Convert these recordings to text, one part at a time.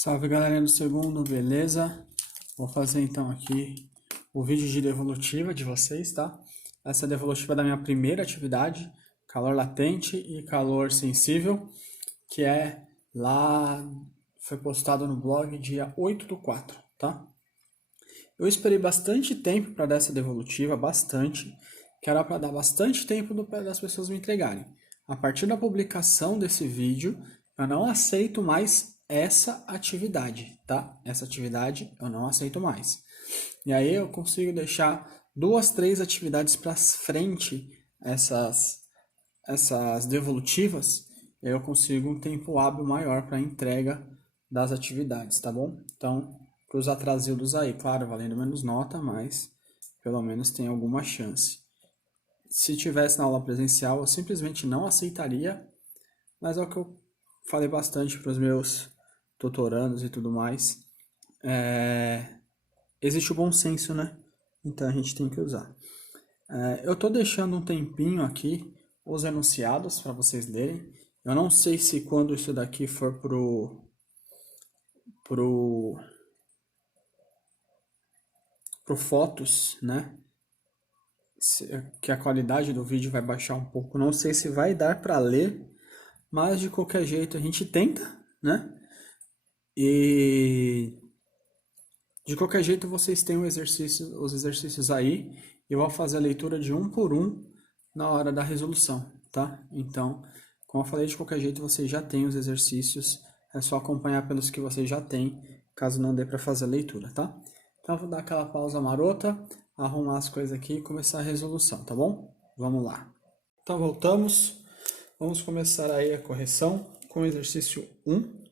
Salve galerinha do segundo, beleza? Vou fazer então aqui o vídeo de devolutiva de vocês, tá? Essa é a devolutiva da minha primeira atividade, calor latente e calor sensível, que foi postado no blog dia 8/4, tá? Eu esperei bastante tempo para dar essa devolutiva, bastante, que era para dar bastante tempo das pessoas me entregarem. A partir da publicação desse vídeo, eu não aceito mais essa atividade, tá? Essa atividade eu não aceito mais. E aí eu consigo deixar 2, 3 atividades para frente, essas devolutivas, e aí eu consigo um tempo hábil maior para entrega das atividades, tá bom? Então, para os atrasildos aí, claro, valendo menos nota, mas pelo menos tem alguma chance. Se tivesse na aula presencial, eu simplesmente não aceitaria, mas é o que eu falei bastante para os meus tutorandos e tudo mais. Existe o bom senso, né? Então a gente tem que usar. Eu tô deixando um tempinho aqui os enunciados para vocês lerem. Eu não sei se quando isso daqui for pro Fotos, né? Que a qualidade do vídeo vai baixar um pouco. Não sei se vai dar para ler, mas de qualquer jeito a gente tenta, né? E de qualquer jeito vocês têm os exercícios aí. Eu vou fazer a leitura de um por um na hora da resolução, tá? Então, como eu falei, de qualquer jeito vocês já têm os exercícios. É só acompanhar pelos que vocês já têm, caso não dê para fazer a leitura, tá? Então, eu vou dar aquela pausa marota, arrumar as coisas aqui e começar a resolução, tá bom? Vamos lá. Então, voltamos. Vamos começar aí a correção com o exercício 1,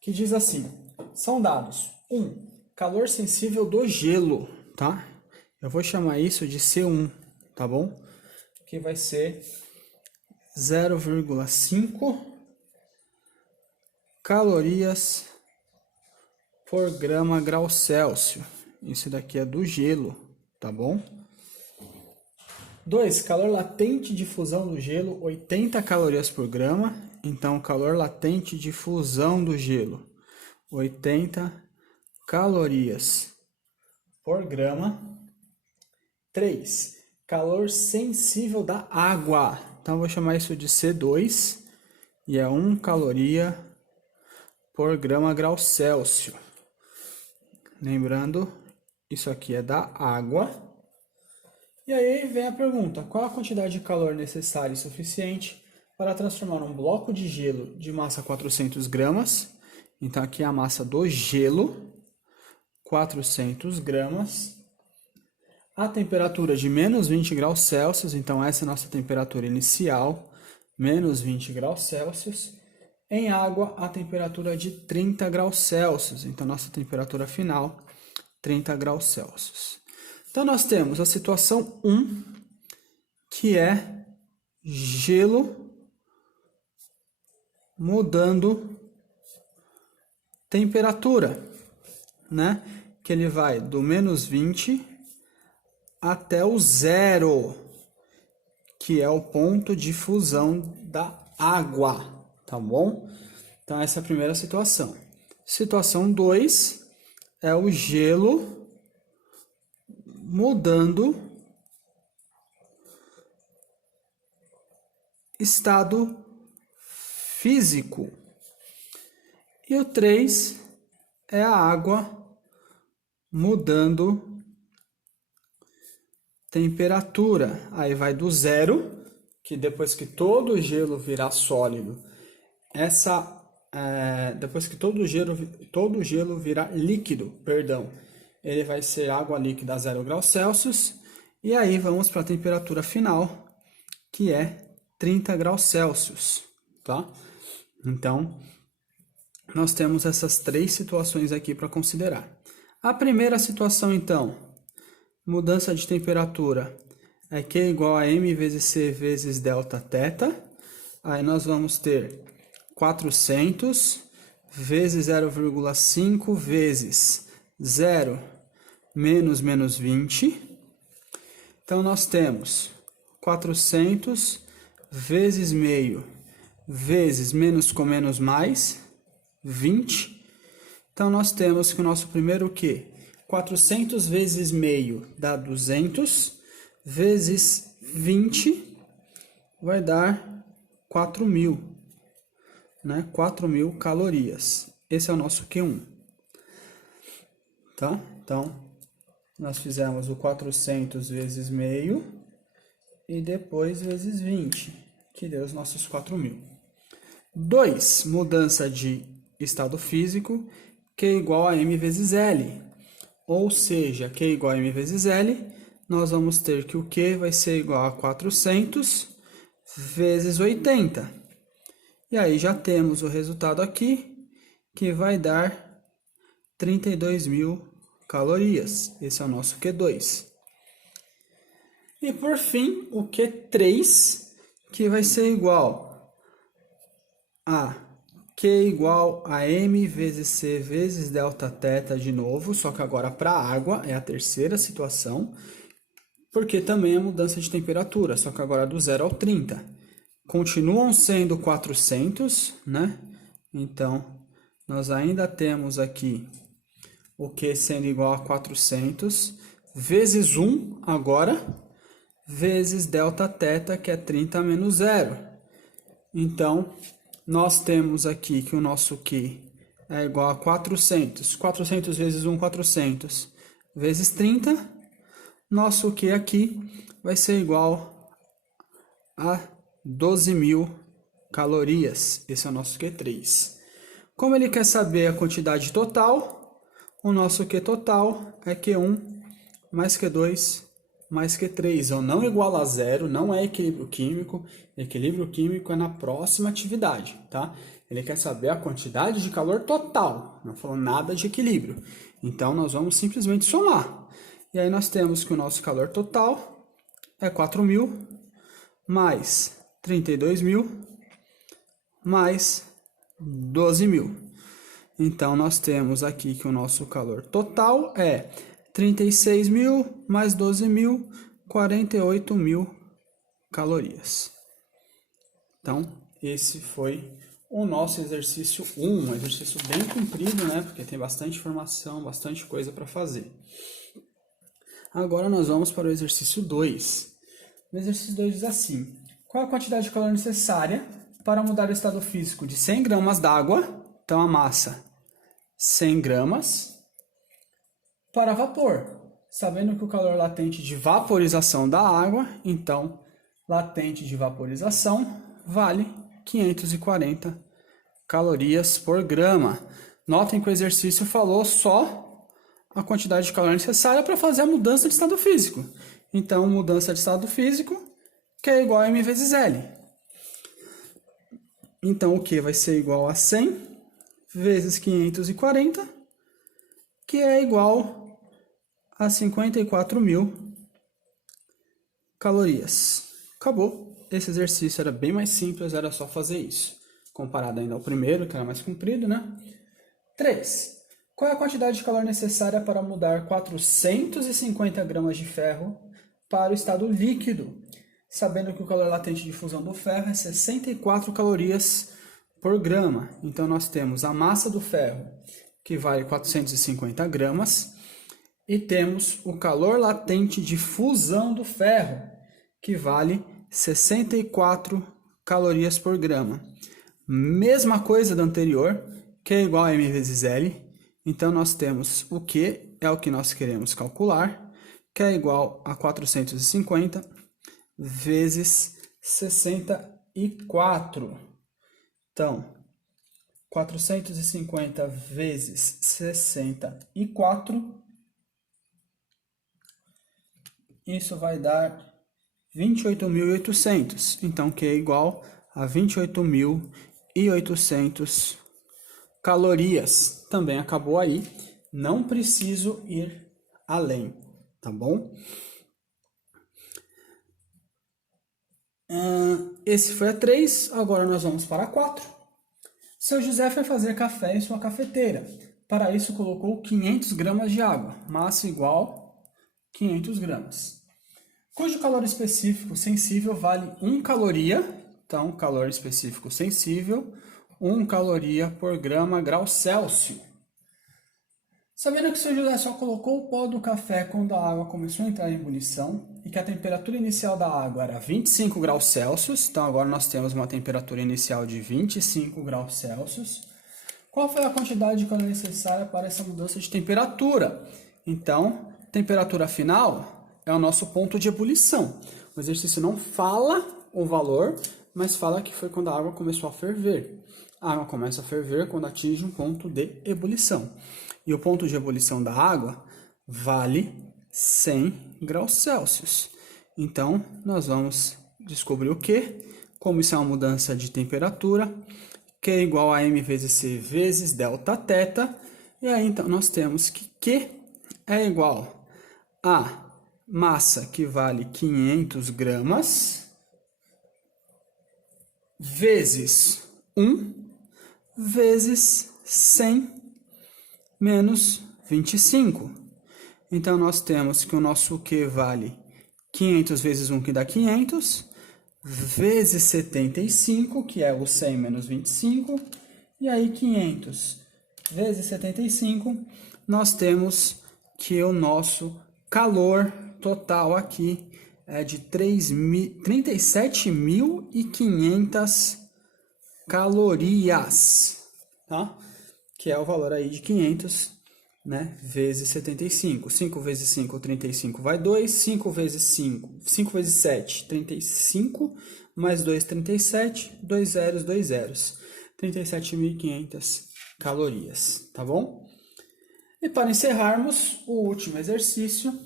que diz assim: são dados 1. Calor sensível do gelo, tá? Eu vou chamar isso de C1, tá bom? Que vai ser 0,5 calorias por grama grau Celsius. Isso daqui é do gelo, tá bom? 2. Calor latente de fusão do gelo, 80 calorias por grama. Então, calor latente de fusão do gelo, 80 calorias por grama. 3. Calor sensível da água. Então, eu vou chamar isso de C2. E é 1 caloria por grama grau Celsius. Lembrando, isso aqui é da água. E aí vem a pergunta: qual a quantidade de calor necessária e suficiente para transformar um bloco de gelo de massa 400 gramas? Então, aqui é a massa do gelo, 400 gramas. A temperatura de menos 20 graus Celsius, então essa é a nossa temperatura inicial, menos 20 graus Celsius. Em água, a temperatura de 30 graus Celsius, então nossa temperatura final, 30 graus Celsius. Então nós temos a situação 1, que é gelo mudando temperatura, né? Que ele vai do menos 20 até o 0, que é o ponto de fusão da água, tá bom? Então essa é a primeira situação. Situação 2 é o gelo mudando estado físico. E o 3 é a água mudando temperatura. Aí vai do 0, que depois que todo o gelo virar sólido, depois que todo o gelo virar líquido, ele vai ser água líquida a 0 graus Celsius. E aí vamos para a temperatura final, que é 30 graus Celsius, tá? Então, nós temos essas 3 situações aqui para considerar. A primeira situação, então, mudança de temperatura é Q igual a M vezes C vezes delta θ. Aí nós vamos ter 400 vezes 0,5 vezes 0 menos 20. Então, nós temos 400 vezes meio vezes menos com menos mais, 20. Então, nós temos que o nosso primeiro Q, 400 vezes meio dá 200, vezes 20 vai dar 4.000, né? 4.000 calorias. Esse é o nosso Q1. Tá? Então, nós fizemos o 400 vezes meio e depois vezes 20, que deu os nossos 4.000. 2. Mudança de estado físico, Q igual a M vezes L. Ou seja, Q igual a M vezes L, nós vamos ter que o Q vai ser igual a 400 vezes 80. E aí já temos o resultado aqui, que vai dar 32.000 calorias. Esse é o nosso Q2. E por fim, o Q3, que vai ser igual a Q igual a M vezes C vezes delta θ de novo, só que agora para a água, é a terceira situação, porque também é mudança de temperatura, só que agora do 0 ao 30. Continuam sendo 400, né? Então, nós ainda temos aqui o Q sendo igual a 400, vezes 1 agora, vezes delta θ, que é 30 menos 0. Então, nós temos aqui que o nosso Q é igual a 400. 400 vezes 1, 400, vezes 30. Nosso Q aqui vai ser igual a 12.000 calorias. Esse é o nosso Q3. Como ele quer saber a quantidade total, o nosso Q total é Q1 mais Q2 mais Q3. Ou não igual a zero, não é equilíbrio químico. Equilíbrio químico é na próxima atividade, tá? Ele quer saber a quantidade de calor total, não falou nada de equilíbrio. Então, nós vamos simplesmente somar. E aí nós temos que o nosso calor total é 4.000 mais 32.000 mais 12.000. Então, nós temos aqui que o nosso calor total é 36.000 mais 12.000, 48.000 calorias. Então, esse foi o nosso exercício 1, um exercício bem comprido, né? Porque tem bastante informação, bastante coisa para fazer. Agora nós vamos para o exercício 2. O exercício 2 diz assim: qual a quantidade de calor necessária para mudar o estado físico de 100 gramas d'água, então a massa 100 gramas, para vapor? Sabendo que o calor latente de vaporização da água, então latente de vaporização vale 540 calorias por grama. Notem que o exercício falou só a quantidade de calor necessária para fazer a mudança de estado físico. Então, mudança de estado físico, que é igual a M vezes L. Então, o Q vai ser igual a 100 vezes 540, que é igual a 54.000 calorias. Acabou. Esse exercício era bem mais simples, era só fazer isso. Comparado ainda ao primeiro, que era mais comprido, né? 3. Qual é a quantidade de calor necessária para mudar 450 gramas de ferro para o estado líquido? Sabendo que o calor latente de fusão do ferro é 64 calorias por grama. Então, nós temos a massa do ferro, que vale 450 gramas, e temos o calor latente de fusão do ferro, que vale 64 calorias por grama. Mesma coisa da anterior, que é igual a M vezes L. Então, nós temos o Q, é o que nós queremos calcular, que é igual a 450 vezes 64. Então, 450 vezes 64, isso vai dar 28.800. Então, que é igual a 28.800 calorias. Também acabou aí. Não preciso ir além, tá bom? Esse foi a 3. Agora nós vamos para a 4. Seu José foi fazer café em sua cafeteira. Para isso, colocou 500 gramas de água. Massa igual 500 gramas. Cujo calor específico sensível vale 1 caloria. Então, calor específico sensível, 1 caloria por grama grau Celsius. Sabendo que o seu José só colocou o pó do café quando a água começou a entrar em ebulição e que a temperatura inicial da água era 25 graus Celsius, então agora nós temos uma temperatura inicial de 25 graus Celsius. Qual foi a quantidade de calor necessária para essa mudança de temperatura? Então, temperatura final é o nosso ponto de ebulição. O exercício não fala o valor, mas fala que foi quando a água começou a ferver. A água começa a ferver quando atinge um ponto de ebulição. E o ponto de ebulição da água vale 100 graus Celsius. Então, nós vamos descobrir o Q. Como isso é uma mudança de temperatura, Q é igual a M vezes C vezes delta θ. E aí, então, nós temos que Q é igual a massa, que vale 500 gramas, vezes 1, vezes 100 menos 25. Então, nós temos que o nosso Q vale 500 vezes 1, que dá 500, vezes 75, que é o 100 menos 25. E aí, 500 vezes 75, nós temos que o nosso calor total aqui é de 37.500 calorias, tá? Que é o valor aí de 500, né, vezes 75. 5 vezes 5, 35 vai 2. 5 vezes 5, 5 vezes 7, 35. Mais 2, 37. 2 zeros, 2 zeros. 37.500 calorias, tá bom? E para encerrarmos, o último exercício.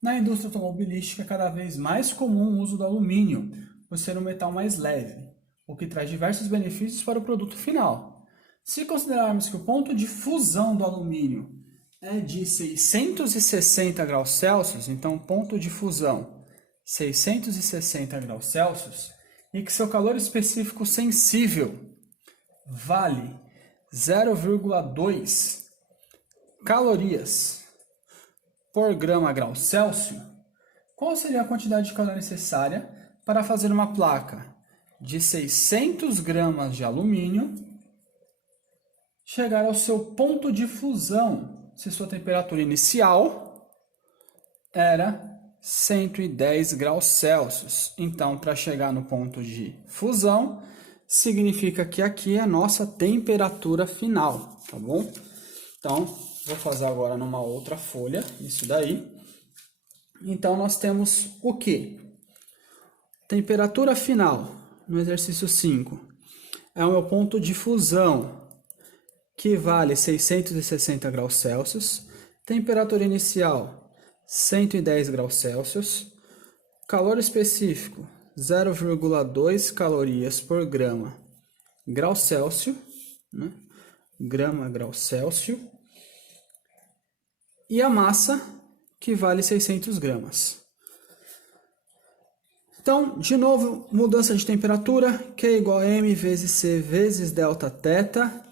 Na indústria automobilística é cada vez mais comum o uso do alumínio, por ser um metal mais leve, o que traz diversos benefícios para o produto final. Se considerarmos que o ponto de fusão do alumínio é de 660 graus Celsius, então ponto de fusão 660 graus Celsius, e que seu calor específico sensível vale 0,2 calorias por grama grau Celsius, qual seria a quantidade de calor necessária para fazer uma placa de 600 gramas de alumínio chegar ao seu ponto de fusão, se sua temperatura inicial era 110 graus Celsius? Então, para chegar no ponto de fusão, significa que aqui é a nossa temperatura final, tá bom? Então, vou fazer agora numa outra folha, isso daí. Então, nós temos o quê? Temperatura final, no exercício 5, é o meu ponto de fusão, que vale 660 graus Celsius. Temperatura inicial, 110 graus Celsius. Calor específico, 0,2 calorias por grama grau Celsius, né? Grama grau Celsius. E a massa, que vale 600 gramas. Então, de novo, mudança de temperatura, Q é igual a M vezes C vezes delta θ.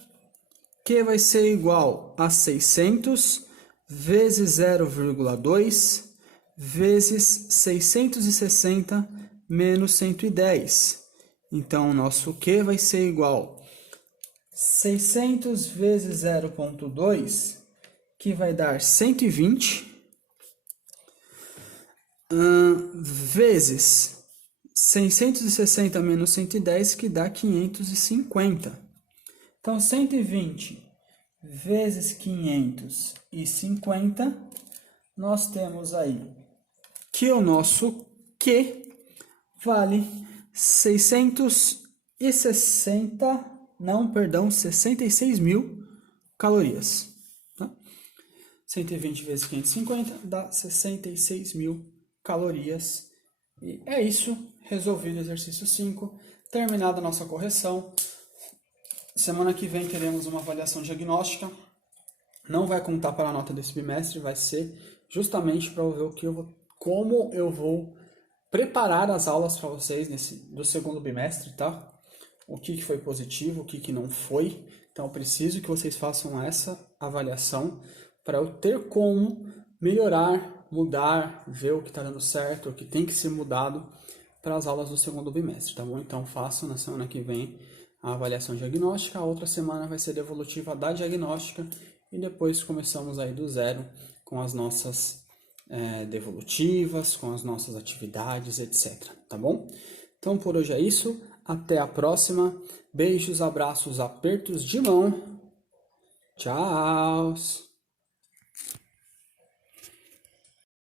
Q vai ser igual a 600 vezes 0,2 vezes 660 menos 110. Então, o nosso Q vai ser igual a 600 vezes 0,2, que vai dar 120, vezes 660 menos 110, que dá 550. Então, 120 vezes 550, nós temos aí que o nosso Q vale 66 mil calorias. Tá? 120 vezes 550 dá 66 mil calorias. E é isso, resolvido o exercício 5, terminada a nossa correção. Semana que vem teremos uma avaliação diagnóstica. Não vai contar para a nota desse bimestre, vai ser justamente para eu ver como eu vou preparar as aulas para vocês do segundo bimestre, tá? O que foi positivo, o que não foi. Então, eu preciso que vocês façam essa avaliação para eu ter como melhorar, mudar, ver o que está dando certo, o que tem que ser mudado para as aulas do segundo bimestre, tá bom? Então, façam na semana que vem a avaliação diagnóstica, a outra semana vai ser devolutiva da diagnóstica e depois começamos aí do zero com as nossas devolutivas, com as nossas atividades, etc. Tá bom? Então por hoje é isso, até a próxima. Beijos, abraços, apertos de mão. Tchau!